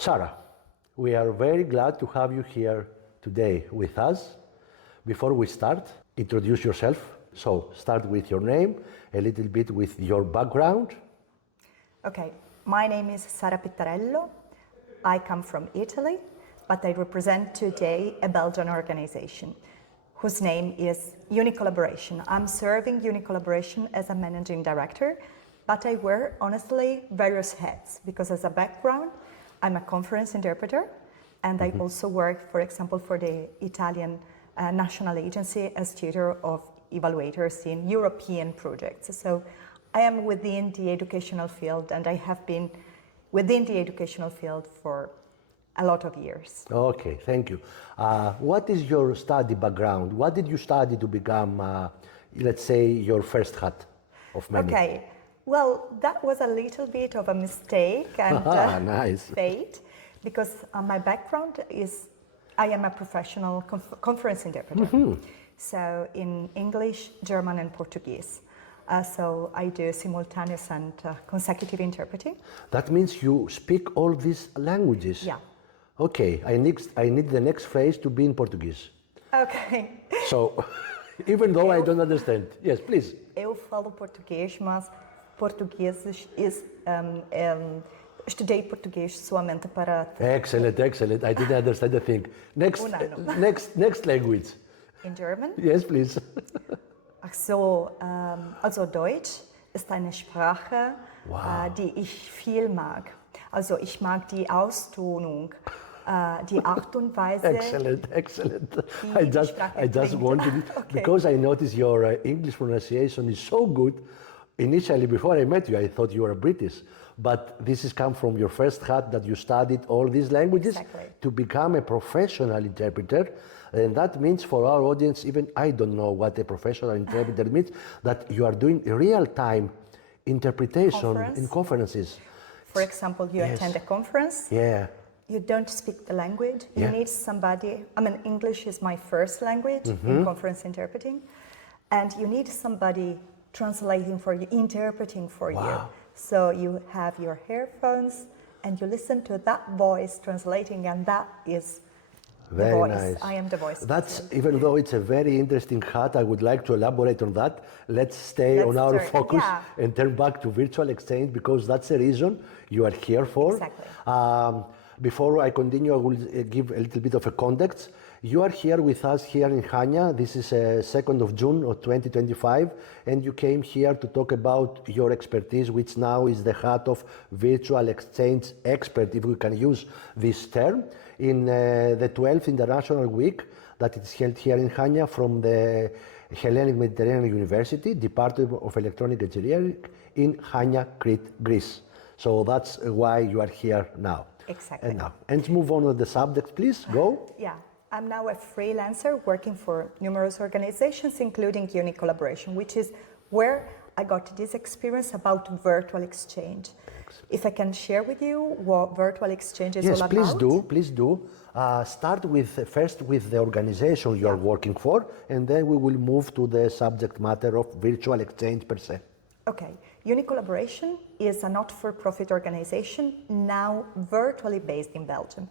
Sara, we are very glad to have you here today with us. Before we start, introduce yourself. So start with your name, a little bit with your background. Okay, my name is Sara Pittarello. I come from Italy, but I represent today a Belgian organization whose name is UNICollaboration. I'm serving UNICollaboration as a managing director, but I wear honestly various hats because as a background, I'm a conference interpreter and I also work, for example, for the Italian National Agency as tutor of evaluators in European projects. So I am within the educational field and I have been within the educational field for a lot of years. Okay, thank you. What is your study background? What did you study to become, let's say, your first hat of many? Okay, well, that was a little bit of a mistake and nice. fate, because my background is, I am a professional conference interpreter. So in English, German and Portuguese. So I do simultaneous and consecutive interpreting. That means you speak all these languages? Yeah. Okay, I need the next phrase to be in Portuguese. Okay. So, even though I don't understand. Yes, please. Eu falo português, mas português estudei português somente para... Excellent, excellent. I didn't understand the thing. Next language. In German? Yes, please. Ach so, also Deutsch ist eine Sprache, die ich viel mag. Also ich mag die Austonung, die Art und Weise. Excellent. I just wanted, because I noticed your English pronunciation is so good. Initially, before I met you, I thought you were British, but this has come from your first hat that you studied all these languages to become a professional interpreter. And that means for our audience, even I don't know what a professional interpreter means, that you are doing real-time interpretation in conferences. For example, you attend a conference. Yeah. You don't speak the language. You need somebody, I mean, English is my first language in conference interpreting. And you need somebody translating for you, interpreting for you. So you have your earphones and you listen to that voice translating, and that is very the voice. Nice. I am the voice. That's, even though it's a very interesting hat, I would like to elaborate on that. Let's stay on our focus and turn back to virtual exchange, because that's the reason you are here for. Exactly. Before I continue, I will give a little bit of a context. You are here with us here in Chania. This is 2nd of June of 2025, and you came here to talk about your expertise, which now is the hat of virtual exchange expert, if we can use this term, in the 12th International Week that is held here in Chania from the Hellenic Mediterranean University, Department of Electronic Engineering in Chania, Crete, Greece. So that's why you are here now. Exactly. And now, and move on to the subject, please. Go. Yeah. I'm now a freelancer working for numerous organizations, including UNICollaboration, which is where I got this experience about virtual exchange. If I can share with you what virtual exchange is all about. Yes, please do. Start first with the organization you are working for, and then we will move to the subject matter of virtual exchange per se. Okay. UNICollaboration is a not-for-profit organization now virtually based in Belgium.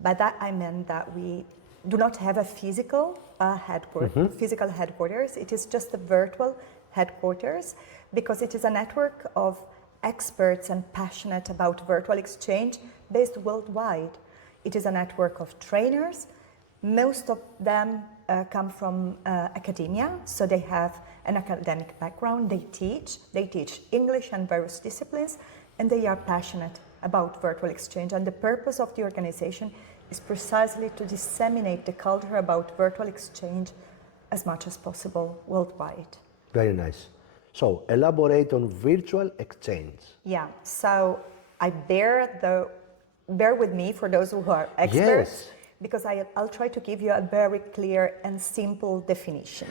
By that I mean that we do not have a physical headquarters. It is just a virtual headquarters, because it is a network of experts and passionate about virtual exchange based worldwide. It is a network of trainers. Most of them come from academia, so they have an academic background. They teach English and various disciplines, and they are passionate about virtual exchange. And the purpose of the organization is precisely to disseminate the culture about virtual exchange as much as possible worldwide. Very nice. So, elaborate on virtual exchange. Yeah, so I bear with me for those who are experts, because I'll try to give you a very clear and simple definition.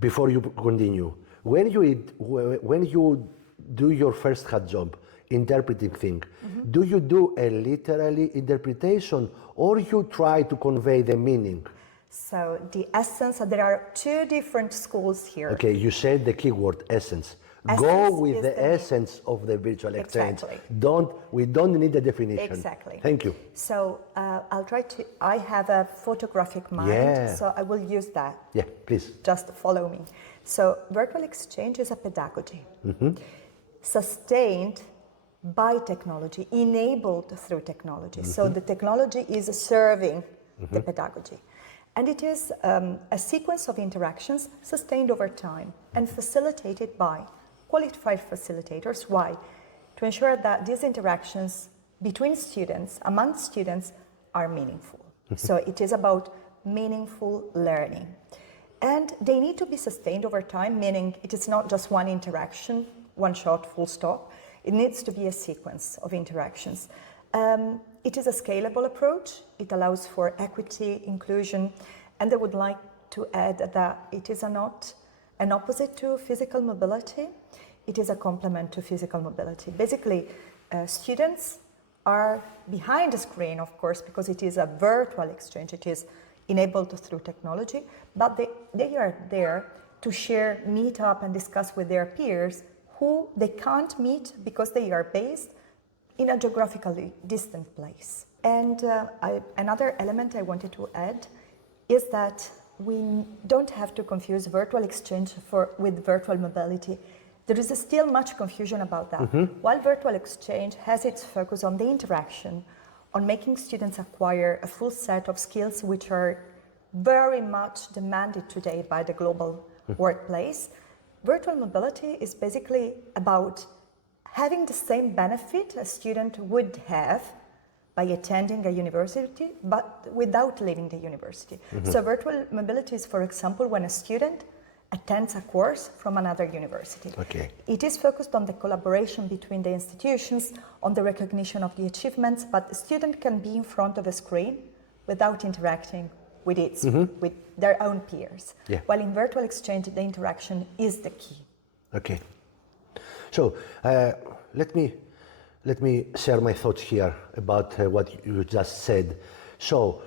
Before you continue, when you do your first hat job, interpreting thing, do you do a literally interpretation, or you try to convey the meaning? So the essence, there are two different schools here. Okay, you said the keyword essence. Go with the is meaning. essence of the virtual exchange. Exactly. We don't need a definition. Exactly. Thank you. So I'll try to, I have a photographic mind, Yeah. so I will use that. Yeah, please. Just follow me. So virtual exchange is a pedagogy sustained by technology, enabled through technology. So the technology is serving the pedagogy. And it is a sequence of interactions sustained over time and facilitated by qualified facilitators. Why? To ensure that these interactions between students, among students, are meaningful. So it is about meaningful learning. And they need to be sustained over time, meaning it is not just one interaction, one shot, full stop. It needs to be a sequence of interactions. It is a scalable approach. It allows for equity, inclusion, and I would like to add that it is not an opposite to physical mobility. It is a complement to physical mobility. Basically, students are behind the screen, of course, because it is a virtual exchange. It is enabled through technology, but they are there to share, meet up, and discuss with their peers who they can't meet because they are based in a geographically distant place. And another element I wanted to add is that we don't have to confuse virtual exchange with virtual mobility. There is still much confusion about that. While virtual exchange has its focus on the interaction, on making students acquire a full set of skills which are very much demanded today by the global workplace, virtual mobility is basically about having the same benefit a student would have by attending a university, but without leaving the university. So virtual mobility is, for example, when a student attends a course from another university. Okay. It is focused on the collaboration between the institutions, on the recognition of the achievements, but the student can be in front of a screen without interacting with with their own peers. Yeah. While in virtual exchange, the interaction is the key. Okay. So let me share my thoughts here about what you just said. So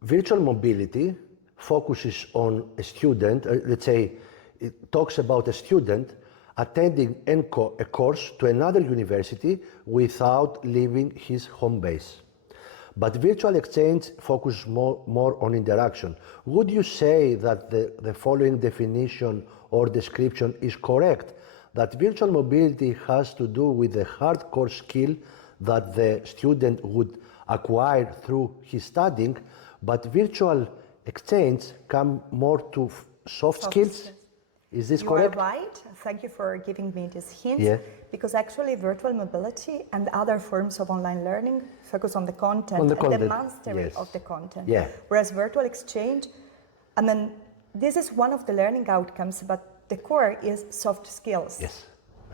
virtual mobility focuses on a student, let's say it talks about a student attending a course to another university without leaving his home base. But virtual exchange focuses more on interaction. Would you say that the following definition or description is correct? That virtual mobility has to do with the hardcore skill that the student would acquire through his studying, but virtual exchange come more to soft skills? Is this correct? You are right. Thank you for giving me this hint. Yeah. Because actually virtual mobility and other forms of online learning focus on the content, the mastery yes. of the content. Yeah. Whereas virtual exchange, I mean, this is one of the learning outcomes, but the core is soft skills. Yes,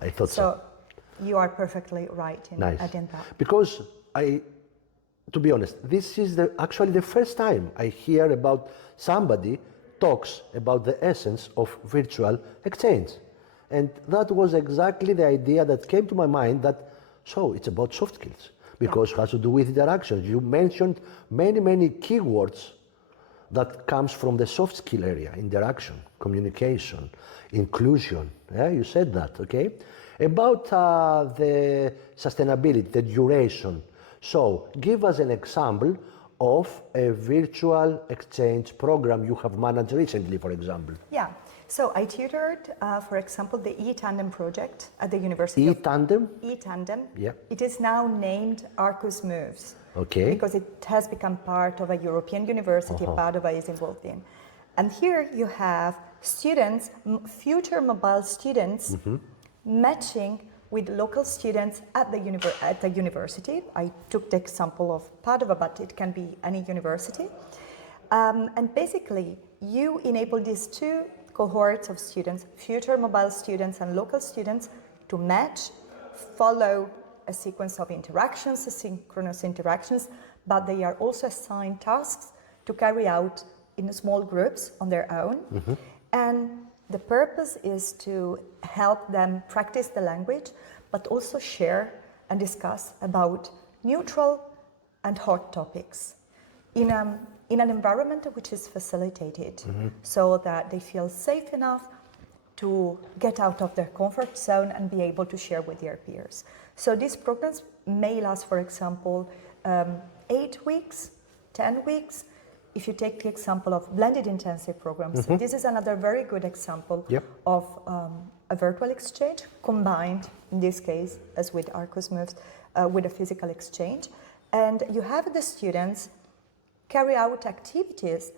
I thought so. So you are perfectly right in adding that. Because to be honest, this is actually the first time I hear about somebody talks about the essence of virtual exchange. And that was exactly the idea that came to my mind, that so it's about soft skills, because it has to do with interactions. You mentioned many keywords that comes from the soft skill area: interaction, communication, inclusion. Yeah, you said that, okay? About the sustainability, the duration. So give us an example of a virtual exchange program you have managed recently, for example. Yeah. So I tutored, for example, the e-tandem project at the University E-tandem? E-tandem. Yeah. It is now named Arcus Moves. Okay. Because it has become part of a European university Padova is involved in. And here you have students, future mobile students, matching with local students at the university. I took the example of Padova, but it can be any university. And basically, you enable these two cohorts of students, future mobile students and local students, to match, follow a sequence of interactions, asynchronous interactions, but they are also assigned tasks to carry out in small groups on their own. And the purpose is to help them practice the language, but also share and discuss about neutral and hot topics in an environment which is facilitated, so that they feel safe enough to get out of their comfort zone and be able to share with their peers. So these programs may last, for example, 8 weeks, 10 weeks. If you take the example of blended intensive programs, this is another very good example of a virtual exchange combined, in this case, as with Arcus moves, with a physical exchange. And you have the students carry out activities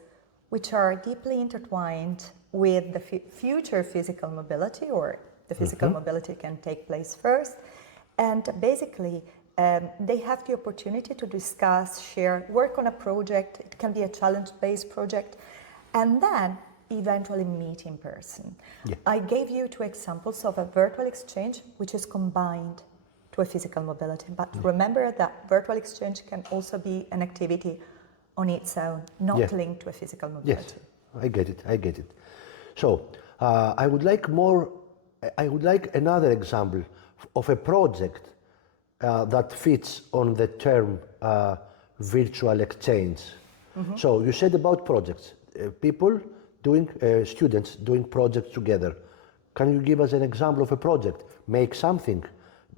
which are deeply intertwined with the future physical mobility, or the physical mobility can take place first. And basically, they have the opportunity to discuss, share, work on a project. It can be a challenge-based project, and then eventually meet in person. I gave you 2 examples of a virtual exchange which is combined to a physical mobility. But remember that virtual exchange can also be an activity on its own, not linked to a physical mobility. Yes, I get it. So I would like another example of a project that fits on the term virtual exchange. So you said about projects, students doing projects together. Can you give us an example of a project? Make something,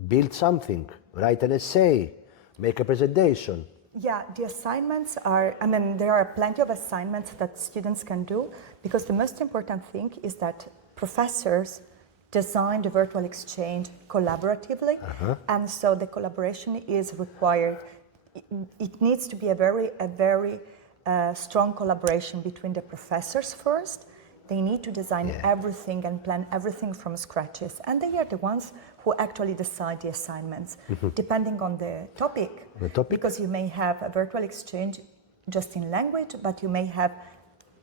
build something, write an essay, make a presentation. Yeah, the assignments are, there are plenty of assignments that students can do, because the most important thing is that professors design the virtual exchange collaboratively, and so the collaboration is required. It needs to be a very strong collaboration between the professors first. They need to design everything and plan everything from scratches, and they are the ones who actually decide the assignments, depending on the topic. Because you may have a virtual exchange just in language, but you may have,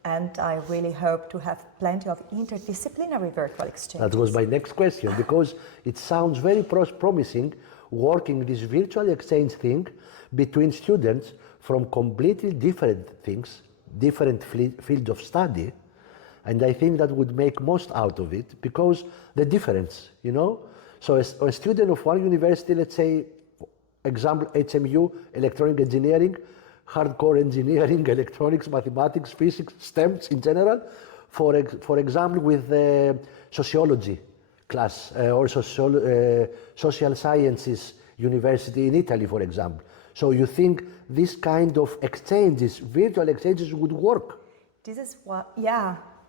and I really hope to have plenty of interdisciplinary virtual exchanges. That was my next question, because it sounds very promising, working this virtual exchange thing between students from completely different things, different fields of study. And I think that would make most out of it, because the difference, So a student of one university, let's say, example, HMU, electronic engineering, hardcore engineering, electronics, mathematics, physics, STEM in general, for example, with sociology class or social sciences university in Italy, for example. So you think this kind of exchanges, virtual exchanges, would work? This is what,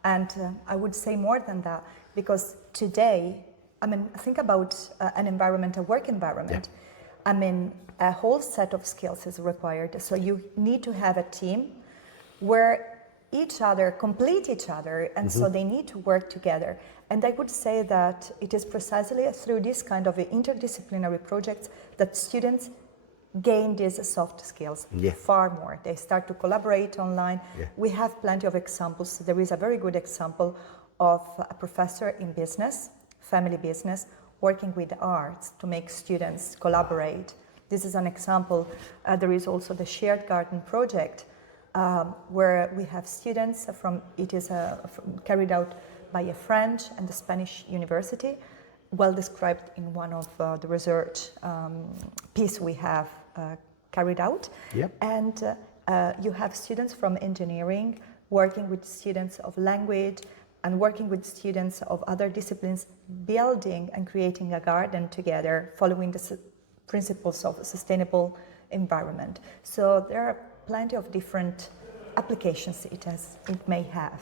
and I would say more than that, because today, think about an environment, a work environment. A whole set of skills is required. So you need to have a team where each other complete each other, and so they need to work together. And I would say that it is precisely through this kind of interdisciplinary projects that students gain these soft skills far more. They start to collaborate online. We have plenty of examples. There is a very good example of a professor in business, family business, working with the arts to make students collaborate. This is an example. There is also the Shared Garden project, where we have students carried out by a French and a Spanish university, well described in one of the research piece we have carried out. And you have students from engineering working with students of language and working with students of other disciplines, building and creating a garden together, following the principles of a sustainable environment. So there are plenty of different applications it may have,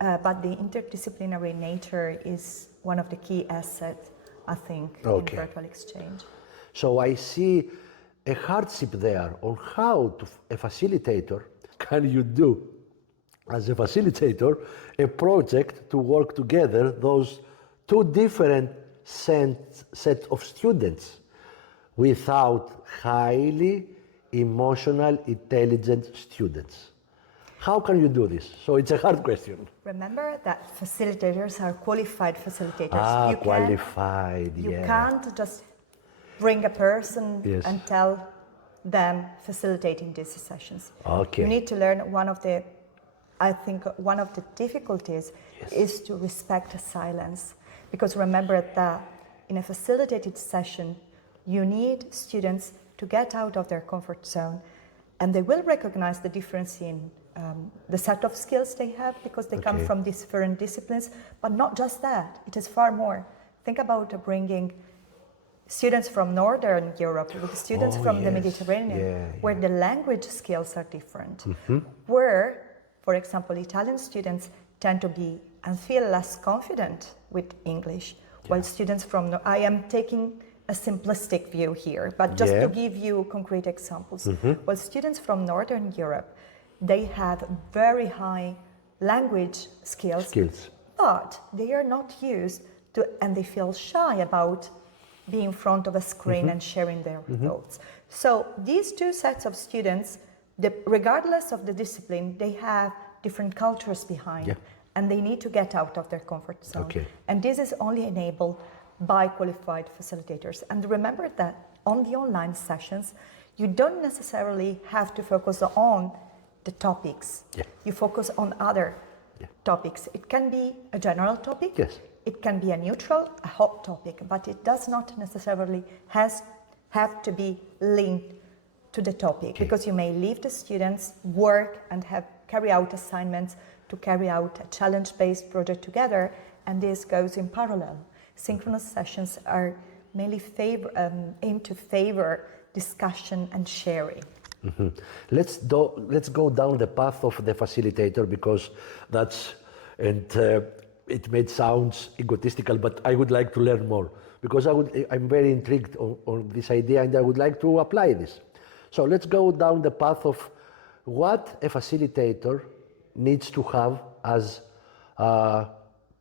but the interdisciplinary nature is one of the key assets, I think, in virtual exchange. So I see a hardship there on how a facilitator can you do as a facilitator a project to work together those two different sets of students without highly emotional, intelligent students. How can you do this? So it's a hard question. Remember that facilitators are qualified facilitators. You can't just bring a person and tell them facilitating these sessions. You need to learn I think one of the difficulties is to respect silence. Because remember that in a facilitated session, you need students to get out of their comfort zone, and they will recognize the difference in the set of skills they have, because they come from different disciplines. But not just that, it is far more. Think about bringing students from Northern Europe with students from the Mediterranean, where the language skills are different. Where, for example, Italian students tend to be and feel less confident with English, while students from, I am taking a simplistic view here, but just to give you concrete examples. While students from Northern Europe, they have very high language skills, but they are not used to, and they feel shy about being in front of a screen and sharing their thoughts. So these two sets of students, regardless of the discipline, they have different cultures behind, and they need to get out of their comfort zone. And this is only enabled by qualified facilitators. And remember that on the online sessions, you don't necessarily have to focus on the topics. You focus on other topics. It can be a general topic. It can be a neutral, a hot topic, but it does not necessarily have to be linked to the topic, because you may leave the students work and carry out assignments to carry out a challenge-based project together, and this goes in parallel. Synchronous sessions are mainly aimed to favor discussion and sharing. Let's go down the path of the facilitator, because that's, and it may sound egotistical, but I would like to learn more, because I'm very intrigued on this idea, and I would like to apply this. So let's go down the path of what a facilitator needs to have as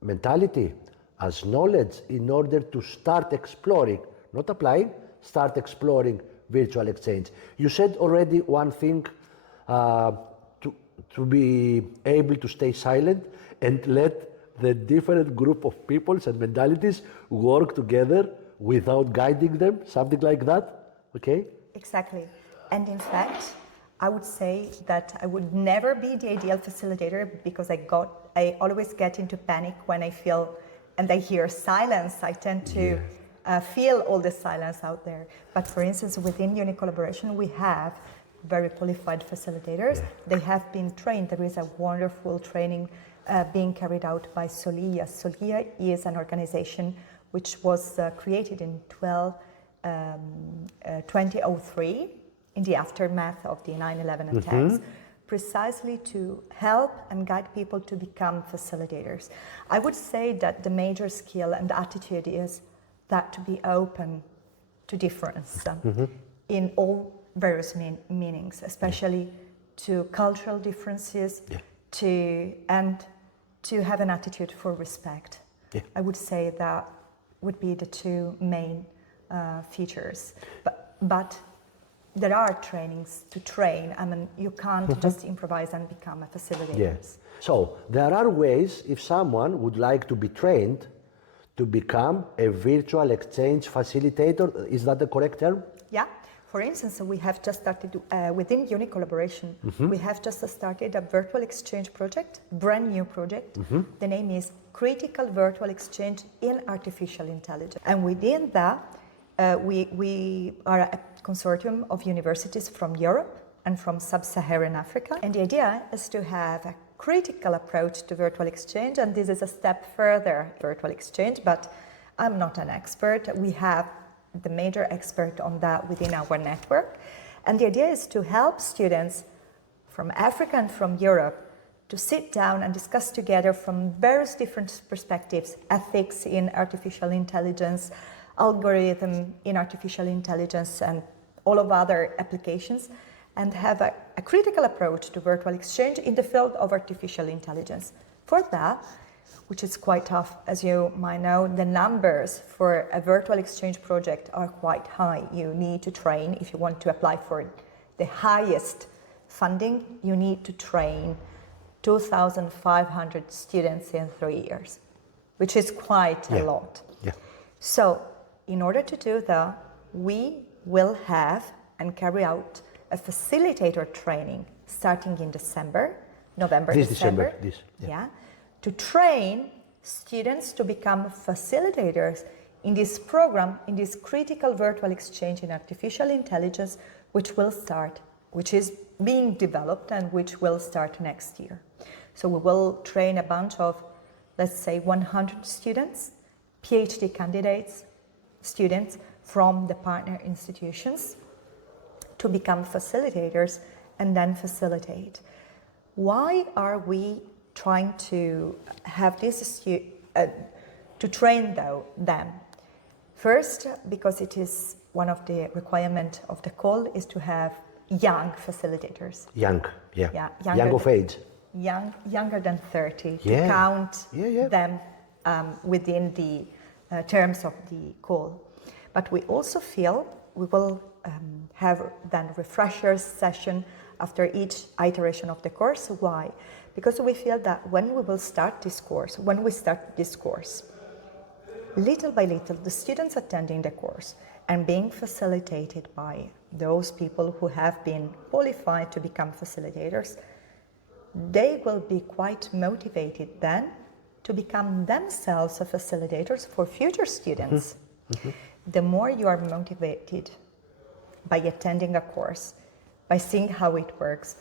mentality, as knowledge, in order to start exploring, not applying, start exploring virtual exchange. You said already one thing, to be able to stay silent and let the different group of peoples and mentalities work together without guiding them, something like that, okay? Exactly. And in fact, I would say that I would never be the ideal facilitator, because I always get into panic when I feel and I hear silence. I tend to feel all the silence out there. But for instance, within UNICollaboration, we have very qualified facilitators. They have been trained. There is a wonderful training being carried out by Solia. Solia is an organization which was created in 2003 in the aftermath of the 9/11 attacks, precisely to help and guide people to become facilitators. I would say that the major skill and attitude is that to be open to difference in all various meanings, especially to cultural differences, and to have an attitude for respect. I would say that would be the two main features. But there are trainings to train. I mean, you can't just improvise and become a facilitator. So there are ways, if someone would like to be trained to become a virtual exchange facilitator. Is that the correct term? Yeah. For instance, we have just started within UNICollaboration. We have just started a virtual exchange project, brand new project. The name is Critical Virtual Exchange in Artificial Intelligence. And within that, we are a consortium of universities from Europe and from Sub-Saharan Africa. And the idea is to have a critical approach to virtual exchange, and this is a step further, virtual exchange, but I'm not an expert. We have the major expert on that within our network. And the idea is to help students from Africa and from Europe to sit down and discuss together from various different perspectives, ethics in artificial intelligence, algorithm in artificial intelligence, and all of other applications, and have a critical approach to virtual exchange in the field of artificial intelligence. For that, which is quite tough, as you might know, the numbers for a virtual exchange project are quite high. You need to train, if you want to apply for the highest funding, you need to train 2,500 students in 3 years, which is quite a lot. So in order to do that, we will have and carry out a facilitator training starting in November, December. To train students to become facilitators in this program, in this critical virtual exchange in artificial intelligence, which will start, which is being developed and which will start next year. So we will train a bunch of, let's say, 100 students, PhD candidates, students from the partner institutions to become facilitators and then facilitate. Why are we trying to have this, to train them? First, because it is one of the requirements of the call is to have young facilitators. Young, yeah. Yeah, young of age. Younger than 30, Yeah. to count Yeah. them within the terms of the call. But we also feel we will have then refreshers session after each iteration of the course. Why? Because we feel that when we start this course, little by little, the students attending the course and being facilitated by those people who have been qualified to become facilitators, they will be quite motivated then to become themselves facilitators for future students. Mm-hmm. The more you are motivated by attending a course, by seeing how it works,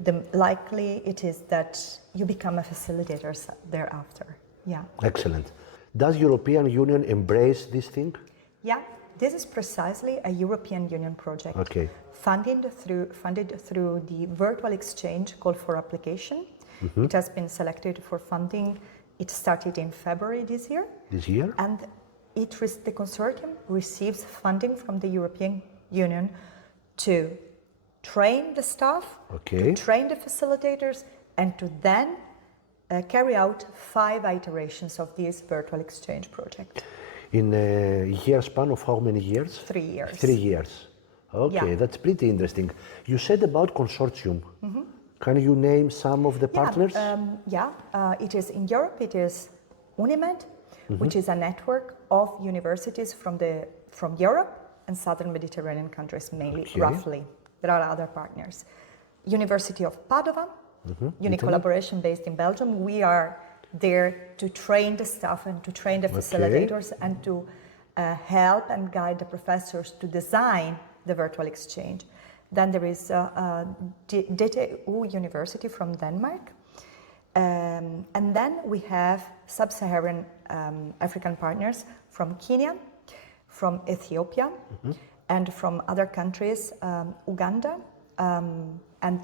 the likely it is that you become a facilitator thereafter. Yeah. Excellent. Does European Union embrace this thing? Yeah, this is precisely a European Union project. Okay. Funded through the virtual exchange call for application. Mm-hmm. It has been selected for funding. It started in February this year. And the consortium receives funding from the European Union to train the staff, to train the facilitators, and to then carry out 5 iterations of this virtual exchange project. In a year span of how many years? 3 years. 3 years. Okay, yeah. That's pretty interesting. You said about consortium. Mm-hmm. Can you name some of the partners? It is in Europe. It is UNIMED, mm-hmm. which is a network of universities from Europe and southern Mediterranean countries, mainly, roughly. There are other partners. University of Padova, mm-hmm. UNICollaboration based in Belgium. We are there to train the staff and to train the facilitators and to help and guide the professors to design the virtual exchange. Then there is DTU University from Denmark. And then we have sub-Saharan African partners from Kenya, from Ethiopia, mm-hmm. and from other countries, Uganda, and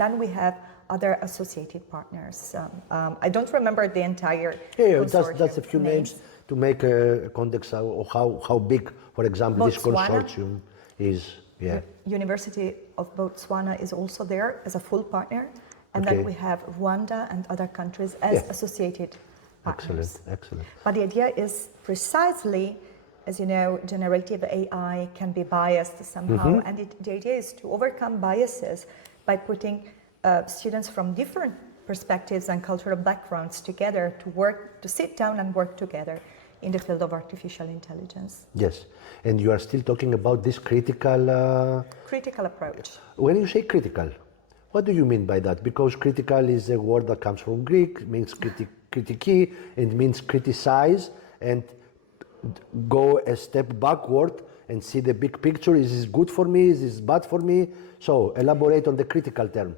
then we have other associated partners. I don't remember the entire consortium. That's a few names to make a context of how big, for example, this consortium is. Yeah. University of Botswana is also there as a full partner, and then we have Rwanda and other countries as associated partners. Excellent. But the idea is precisely, as you know, generative AI can be biased somehow, mm-hmm. and the idea is to overcome biases by putting students from different perspectives and cultural backgrounds together to sit down and work together in the field of artificial intelligence. Yes, and you are still talking about this critical approach. When you say critical, what do you mean by that? Because critical is a word that comes from Greek, means kritiki, and means criticize and go a step backward and see the big picture. Is this good for me? Is this bad for me? So elaborate on the critical term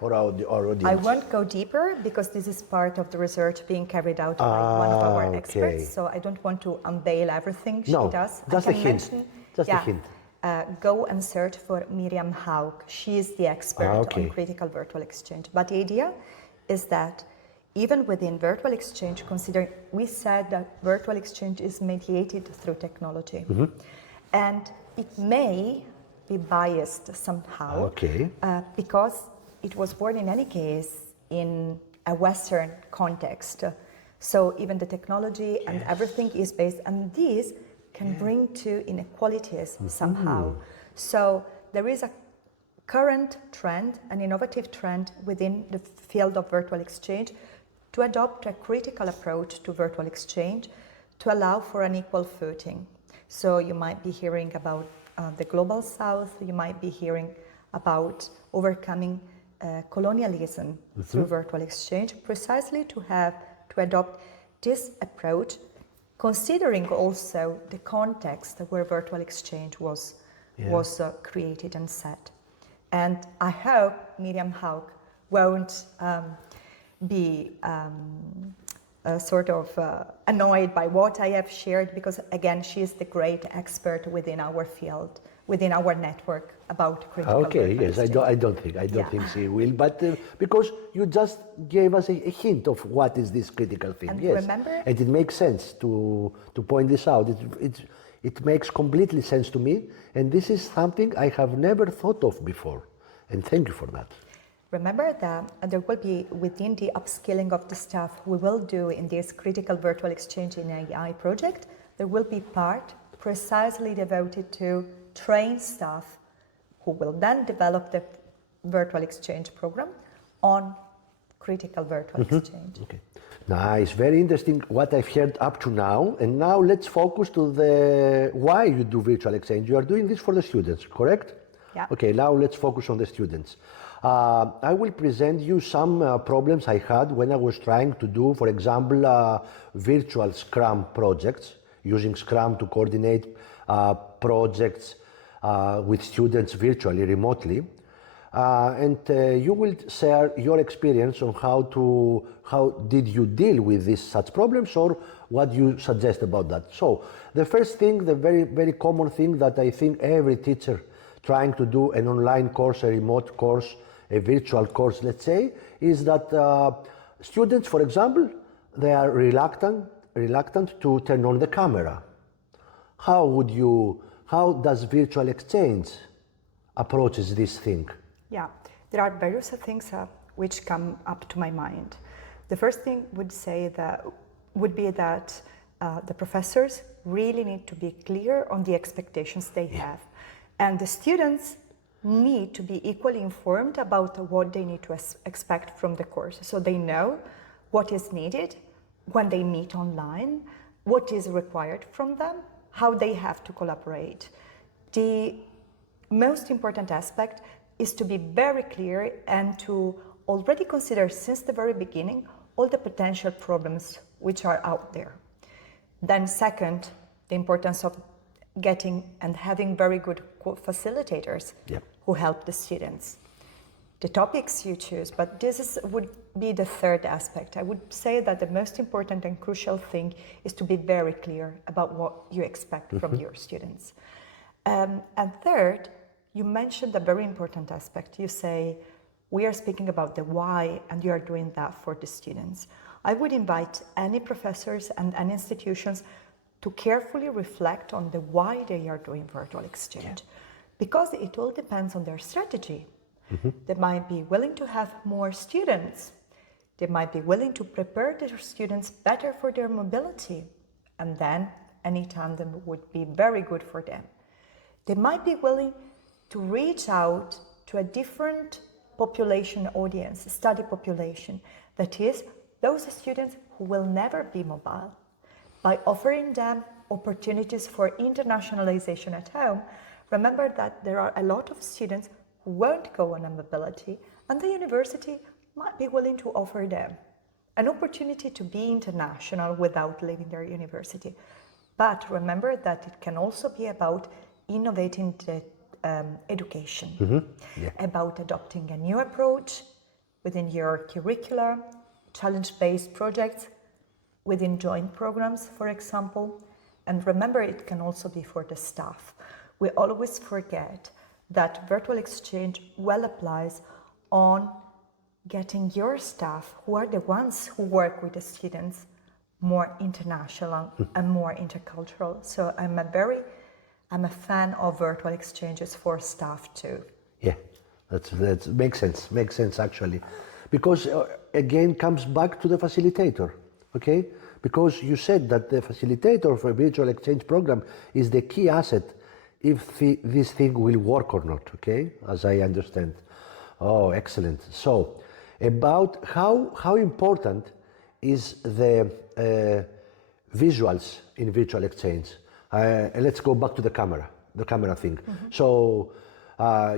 for our audience. I won't go deeper because this is part of the research being carried out by one of our experts. So I don't want to unveil everything she does. Just a hint. A hint. Go and search for Miriam Haug. She is the expert on critical virtual exchange. But the idea is that even within virtual exchange, considering we said that virtual exchange is mediated through technology, mm-hmm. and it may be biased somehow because it was born in any case in a Western context. So even the technology and everything is based, and this can bring to inequalities mm-hmm. somehow. So there is a current trend, an innovative trend within the field of virtual exchange to adopt a critical approach to virtual exchange to allow for an equal footing. So you might be hearing about the Global South, you might be hearing about overcoming colonialism mm-hmm. through virtual exchange, precisely to adopt this approach, considering also the context where virtual exchange was created and set. And I hope Miriam Haug won't be sort of annoyed by what I have shared, because again, she is the great expert within our field, within our network about critical Okay, virtual yes, exchange. I don't think she will, but because you just gave us a hint of what is this critical thing, And yes. remember? And it makes sense to point this out. It makes completely sense to me, and this is something I have never thought of before, and thank you for that. Remember that there will be, within the upskilling of the staff we will do in this critical virtual exchange in AI project, there will be part precisely devoted to train staff who will then develop the virtual exchange program on critical virtual exchange. Okay. Nice, very interesting what I've heard up to now, and now let's focus to the why you do virtual exchange. You are doing this for the students, correct? Yeah. Okay, now let's focus on the students. I will present you some problems I had when I was trying to do, for example, virtual Scrum projects, using Scrum to coordinate projects with students virtually, remotely. And you will share your experience on how did you deal with such problems, or what you suggest about that. So the first thing, the very, very common thing that I think every teacher trying to do an online course, a remote course, a virtual course, let's say, is that students, for example, they are reluctant to turn on the camera. How does virtual exchange approaches this thing? Yeah, there are various things which come up to my mind. The first thing would be that the professors really need to be clear on the expectations they have, and the students need to be equally informed about what they need to expect from the course, so they know what is needed when they meet online, what is required from them, how they have to collaborate. The most important aspect is to be very clear and to already consider since the very beginning all the potential problems which are out there. Then second, the importance of getting and having very good facilitators who help the students. The topics you choose, but would be the third aspect. I would say that the most important and crucial thing is to be very clear about what you expect from your students. And third, you mentioned a very important aspect. You say, we are speaking about the why, and you are doing that for the students. I would invite any professors and any institutions to carefully reflect on the why they are doing virtual exchange, because it all depends on their strategy. They might be willing to have more students. They might be willing to prepare their students better for their mobility, and then any tandem would be very good for them. They might be willing to reach out to a different population audience, study population, that is, those students who will never be mobile, by offering them opportunities for internationalization at home. Remember that there are a lot of students who won't go on a mobility, and the university might be willing to offer them an opportunity to be international without leaving their university. But remember that it can also be about innovating the education, about adopting a new approach within your curricula, challenge-based projects, within joint programs, for example. And remember, it can also be for the staff. We always forget that virtual exchange well applies on getting your staff, who are the ones who work with the students, more international and more intercultural. So I'm a fan of virtual exchanges for staff too. Yeah, that makes sense actually. Because again, comes back to the facilitator, okay? Because you said that the facilitator for a virtual exchange program is the key asset if this thing will work or not, okay? As I understand. Oh, excellent. So, about how important is the visuals in virtual exchange? Let's go back to the camera thing. So,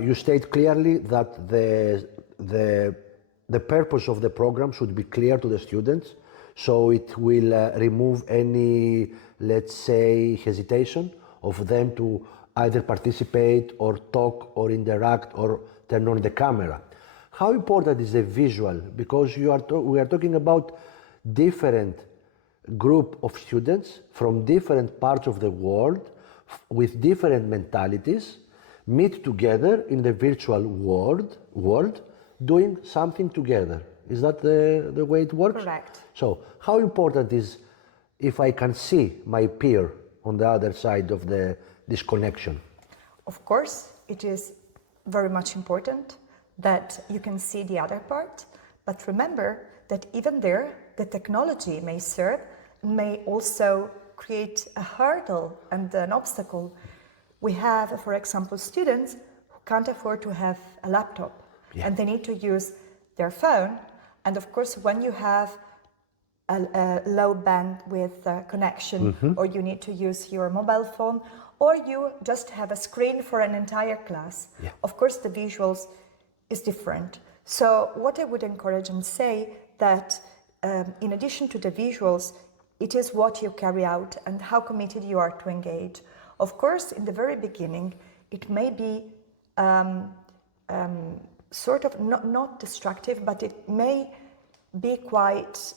you state clearly that the purpose of the program should be clear to the students, so it will remove any, let's say, hesitation of them to either participate or talk or interact or turn on the camera. How important is the visual? Because we are talking about different group of students from different parts of the world with different mentalities meet together in the virtual world doing something together. Is that the way it works? Correct. So how important is if I can see my peer on the other side of this connection? Of course, it is very much important that you can see the other part, but remember that even there, the technology may serve, may also create a hurdle and an obstacle. We have, for example, students who can't afford to have a laptop, and they need to use their phone. And of course, when you have a low bandwidth connection, or you need to use your mobile phone, or you just have a screen for an entire class, of course the visuals is different. So what I would encourage and say that in addition to the visuals, it is what you carry out and how committed you are to engage. Of course, in the very beginning, it may be sort of not destructive, but it may be quite,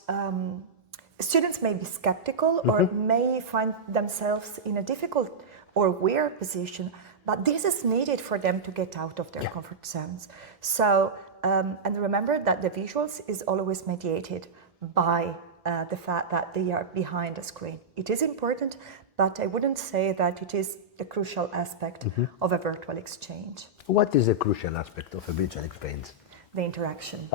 students may be skeptical or may find themselves in a difficult or weird position, but this is needed for them to get out of their comfort zones. So, and remember that the visuals is always mediated by the fact that they are behind a screen. It is important, but I wouldn't say that it is the crucial aspect of a virtual exchange. What is the crucial aspect of a virtual exchange? The interaction.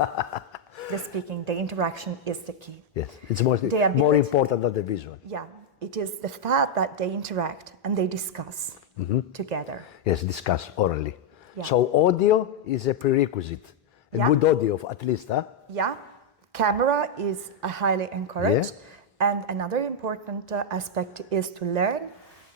The speaking, the interaction is the key. Yes, it's more important than the visual. Yeah, it is the fact that they interact and they discuss together. Yes, discuss orally. Yeah. So audio is a prerequisite, a good audio at least, huh? Yeah, camera is highly encouraged. And another important aspect is to learn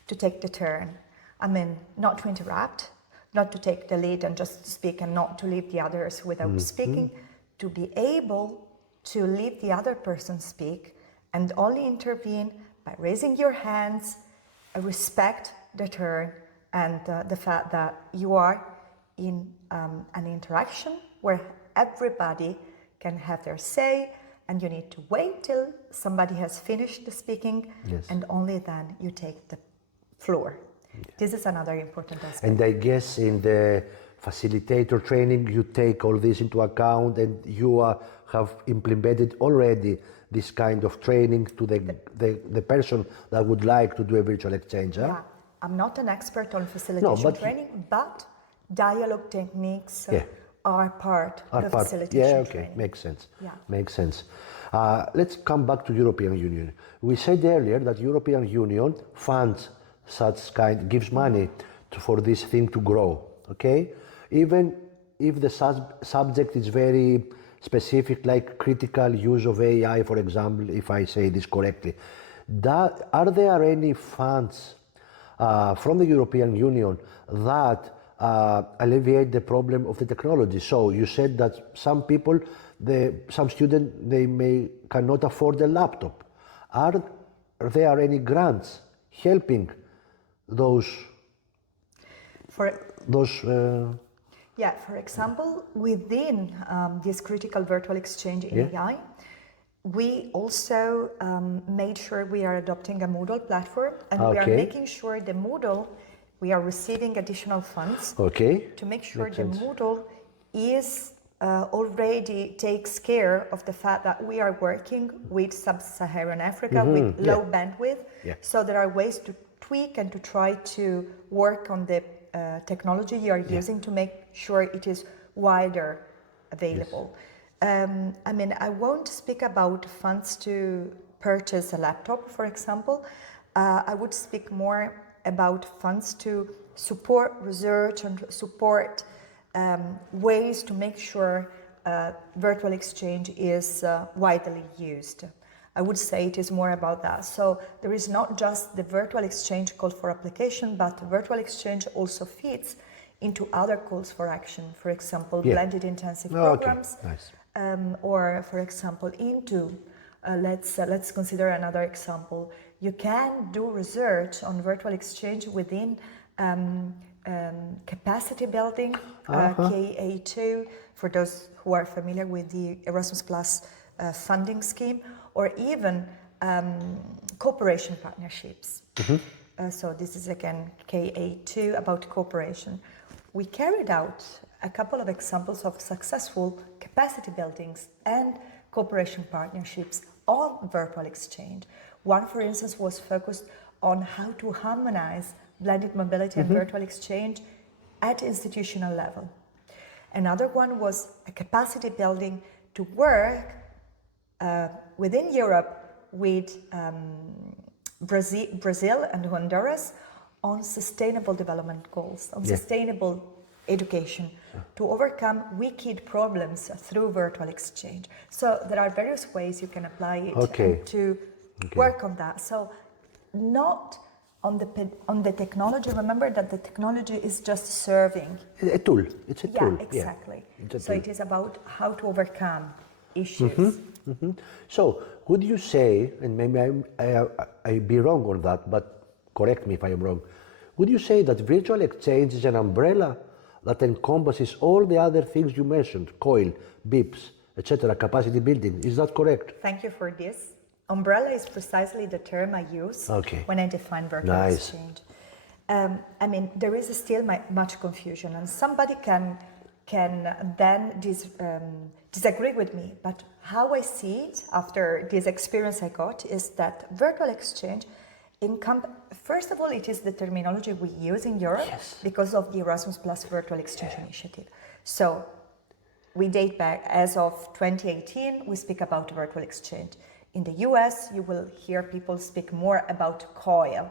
to take the turn. I mean, not to interrupt, not to take the lead and just speak and not to leave the others without speaking, to be able to leave the other person speak and only intervene by raising your hands, respect the turn and the fact that you are in an interaction where everybody can have their say, and you need to wait till somebody has finished the speaking, and only then you take the floor. This is another important aspect. And I guess in the facilitator training, you take all this into account, and you have implemented already this kind of training to the person that would like to do a virtual exchange. Huh? Yeah, I'm not an expert on facilitation training, but dialogue techniques are part of the facilitation training. Makes sense. Yeah. Makes sense. Let's come back to European Union. We said earlier that European Union funds such kind, gives money for this thing to grow. Okay, even if the subject is very specific, like critical use of AI, for example, if I say this correctly, are there any funds from the European Union that alleviate the problem of the technology? So you said that some people, some students, they cannot afford a laptop. Are there any grants helping those? Yeah, for example, within this critical virtual exchange in AI, we also made sure we are adopting a Moodle platform, and we are making sure the Moodle, we are receiving additional funds to make sure the Moodle is already takes care of the fact that we are working with sub-Saharan Africa with low bandwidth. So there are ways to tweak and to try to work on the technology you are using to make sure it is wider available. I mean, I won't speak about funds to purchase a laptop, for example. I would speak more about funds to support research and support ways to make sure virtual exchange is widely used. I would say it is more about that. So there is not just the virtual exchange call for application, but virtual exchange also feeds into other calls for action. For example, blended intensive programs, or for example, into let's consider another example. You can do research on virtual exchange within capacity building, KA2, for those who are familiar with the Erasmus Plus funding scheme, or even cooperation partnerships. So this is again KA2 about cooperation. We carried out a couple of examples of successful capacity buildings and cooperation partnerships on virtual exchange. One, for instance, was focused on how to harmonize blended mobility and virtual exchange at institutional level. Another one was a capacity building to work within Europe with Brazil and Honduras on sustainable development goals, on sustainable education, to overcome wicked problems through virtual exchange. So there are various ways you can apply it to work on that. So not on the technology. Remember that the technology is just serving. A tool. It's a tool. Yeah, exactly. Yeah. So it is about how to overcome issues. So would you say, and maybe I be wrong on that, but correct me if I am wrong, would you say that virtual exchange is an umbrella that encompasses all the other things you mentioned, COIL, BIPs, etc., capacity building? Is that correct? Thank you for this. Umbrella is precisely the term I use when I define virtual exchange. I mean, there is still much confusion, and somebody can then disagree with me. But how I see it after this experience I got is that virtual exchange, first of all, it is the terminology we use in Europe because of the Erasmus Plus Virtual Exchange Initiative. So we date back as of 2018, we speak about virtual exchange. In the US, you will hear people speak more about COIL.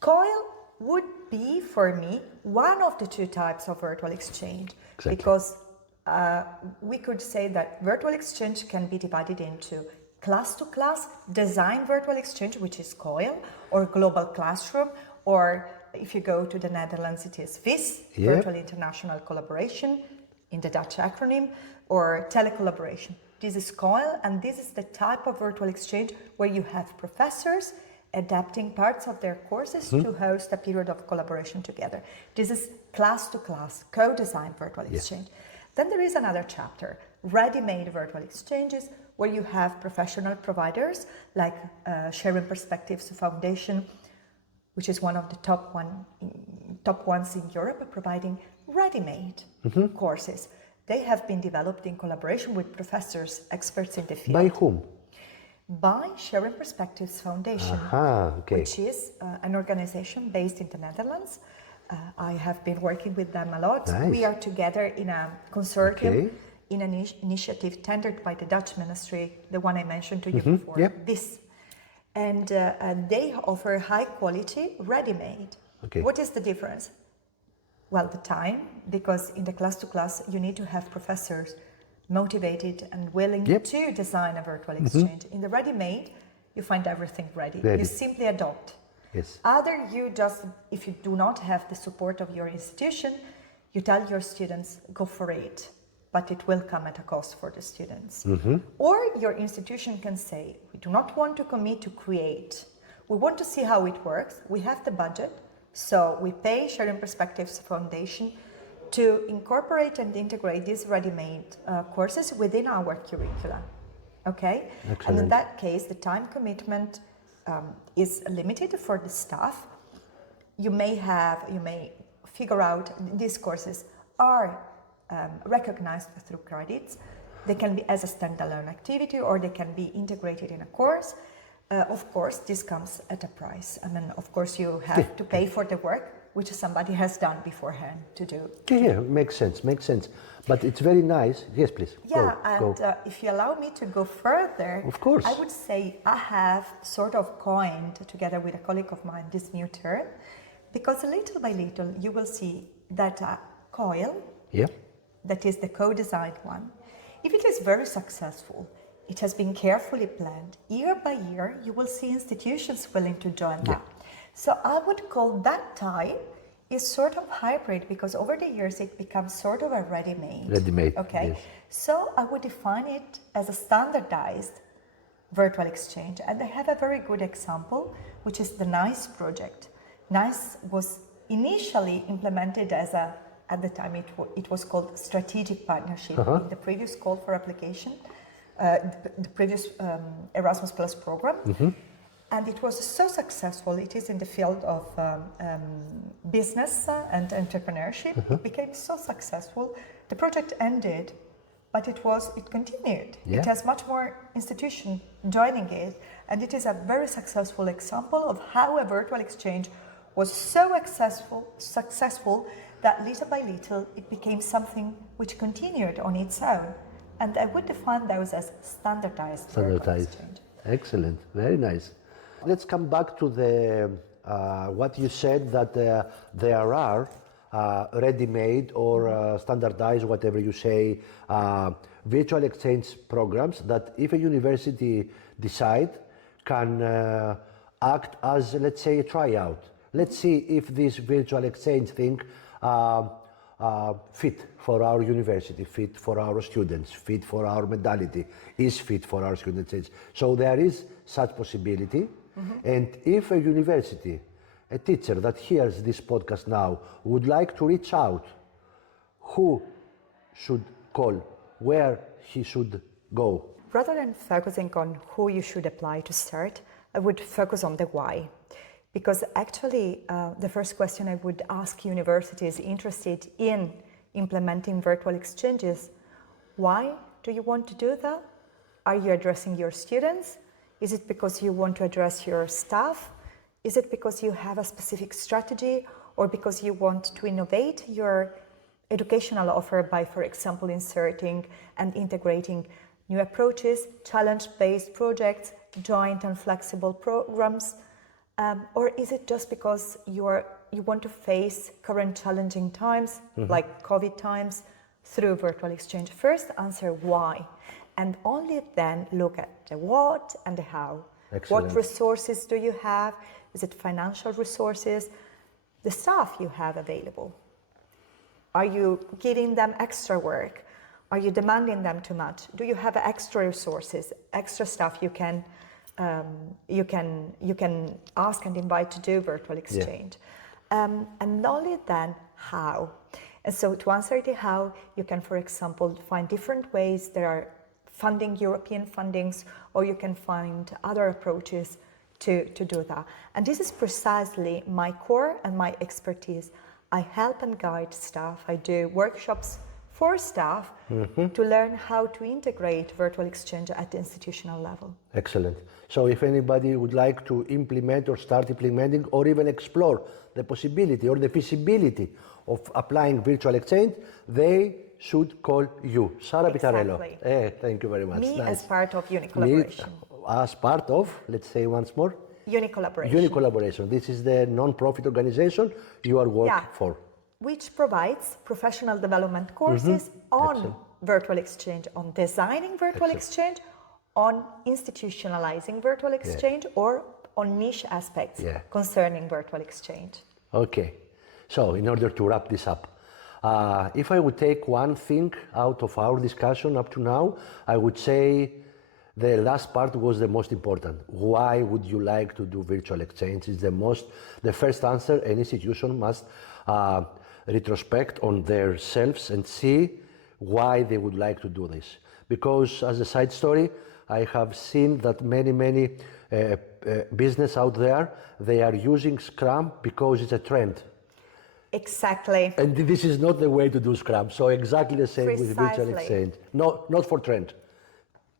COIL would be, for me, one of the two types of virtual exchange, because we could say that virtual exchange can be divided into class-to-class design virtual exchange, which is COIL, or global classroom, or if you go to the Netherlands, it is VIS, Virtual International Collaboration, in the Dutch acronym, or telecollaboration. This is COIL, and this is the type of virtual exchange where you have professors adapting parts of their courses to host a period of collaboration together. This is class-to-class, co-designed virtual exchange. Then there is another chapter, ready-made virtual exchanges, where you have professional providers like Sharing Perspectives Foundation, which is one of the top ones in Europe, providing ready-made courses. They have been developed in collaboration with professors, experts in the field. By whom? By Sharing Perspectives Foundation, which is an organization based in the Netherlands. I have been working with them a lot. We are together in a consortium, in an initiative tendered by the Dutch ministry, the one I mentioned to you before, this. And they offer high quality, ready-made. What is the difference? Well, the time, because in the class-to-class, you need to have professors motivated and willing to design a virtual exchange. In the ready-made, you find everything ready. You simply adopt. Either you just, if you do not have the support of your institution, you tell your students, go for it, but it will come at a cost for the students. Or your institution can say, we do not want to commit to create. We want to see how it works. We have the budget. So we pay Sharing Perspectives Foundation to incorporate and integrate these ready-made courses within our curricula. And in that case, the time commitment is limited for the staff. You may figure out these courses are recognized through credits. They can be as a standalone activity, or they can be integrated in a course. Of course, this comes at a price. I mean, of course, you have to pay for the work which somebody has done beforehand to do. Makes sense. But it's very nice. Yes, please. Go. If you allow me to go further, of course. I would say I have sort of coined, together with a colleague of mine, this new term, because little by little you will see that COIL, that is the co-designed one, if it is very successful, it has been carefully planned. Year by year, you will see institutions willing to join that. So I would call that type is sort of hybrid, because over the years it becomes sort of a ready-made. Ready-made. So I would define it as a standardized virtual exchange. And they have a very good example, which is the NICE project. NICE was initially implemented as at the time it was called strategic partnership in the previous call for application, the previous Erasmus Plus program. And it was so successful, it is in the field of business and entrepreneurship. It became so successful. The project ended, but it continued. It has much more institutions joining it, and it is a very successful example of how a virtual exchange was so successful that little by little it became something which continued on its own. And I would define those as standardized. Virtual exchange. Excellent, very nice. Let's come back to the what you said that there are ready-made or standardized, whatever you say, virtual exchange programs that if a university decide can act as, let's say, a tryout. Let's see if this virtual exchange thing fit for our university, fit for our students, fit for our modality, is fit for our students. So there is such possibility. And if a university, a teacher that hears this podcast now would like to reach out, who should call, where he should go? Rather than focusing on who you should apply to start, I would focus on the why. Because actually, the first question I would ask universities interested in implementing virtual exchanges, why do you want to do that? Are you addressing your students? Is it because you want to address your staff? Is it because you have a specific strategy, or because you want to innovate your educational offer by, for example, inserting and integrating new approaches, challenge-based projects, joint and flexible programs? Or is it just because you want to face current challenging times, like COVID times, through virtual exchange? First, answer why, and only then look at the what and the how. Excellent. What resources do you have? Is it financial resources? The staff you have available? Are you giving them extra work? Are you demanding them too much? Do you have extra resources, extra staff you can ask and invite to do virtual exchange? And only then how. And so to answer the how, you can, for example, find different ways. There are funding, European fundings, or you can find other approaches to do that. And this is precisely my core and my expertise. I help and guide staff. I do workshops for staff to learn how to integrate virtual exchange at the institutional level. Excellent. So if anybody would like to implement or start implementing or even explore the possibility or the feasibility of applying virtual exchange, they should call you, Sara Pittarello. Thank you very much. Me as part of UNICollaboration. As part of, let's say once more, UNICollaboration. UNICollaboration. This is the non-profit organization you are working for. Which provides professional development courses on virtual exchange, on designing virtual exchange, on institutionalizing virtual exchange, or on niche aspects concerning virtual exchange. Okay, so in order to wrap this up, if I would take one thing out of our discussion up to now, I would say the last part was the most important. Why would you like to do virtual exchange? Is the first answer. An institution must retrospect on themselves and see why they would like to do this. Because as a side story, I have seen that many business out there, they are using Scrum because it's a trend. Exactly. And this is not the way to do Scrum. So exactly the same with virtual exchange. No, not for trend.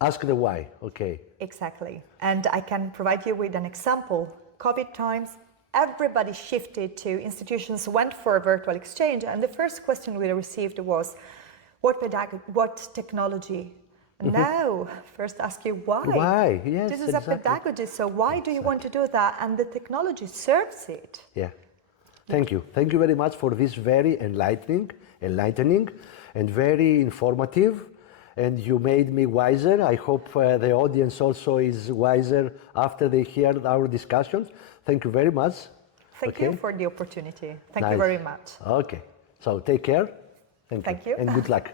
Ask the why, okay. Exactly. And I can provide you with an example. COVID times, everybody shifted to institutions, went for a virtual exchange, and the first question we received was, what technology? No, first ask you why. Why, yes, this is a pedagogy, so why do you want to do that? And the technology serves it. Yeah. Thank you. Thank you very much for this very enlightening and very informative. And you made me wiser. I hope the audience also is wiser after they hear our discussions. Thank you very much. Thank you for the opportunity. Thank you very much. Okay. So take care. Thank you. And good luck.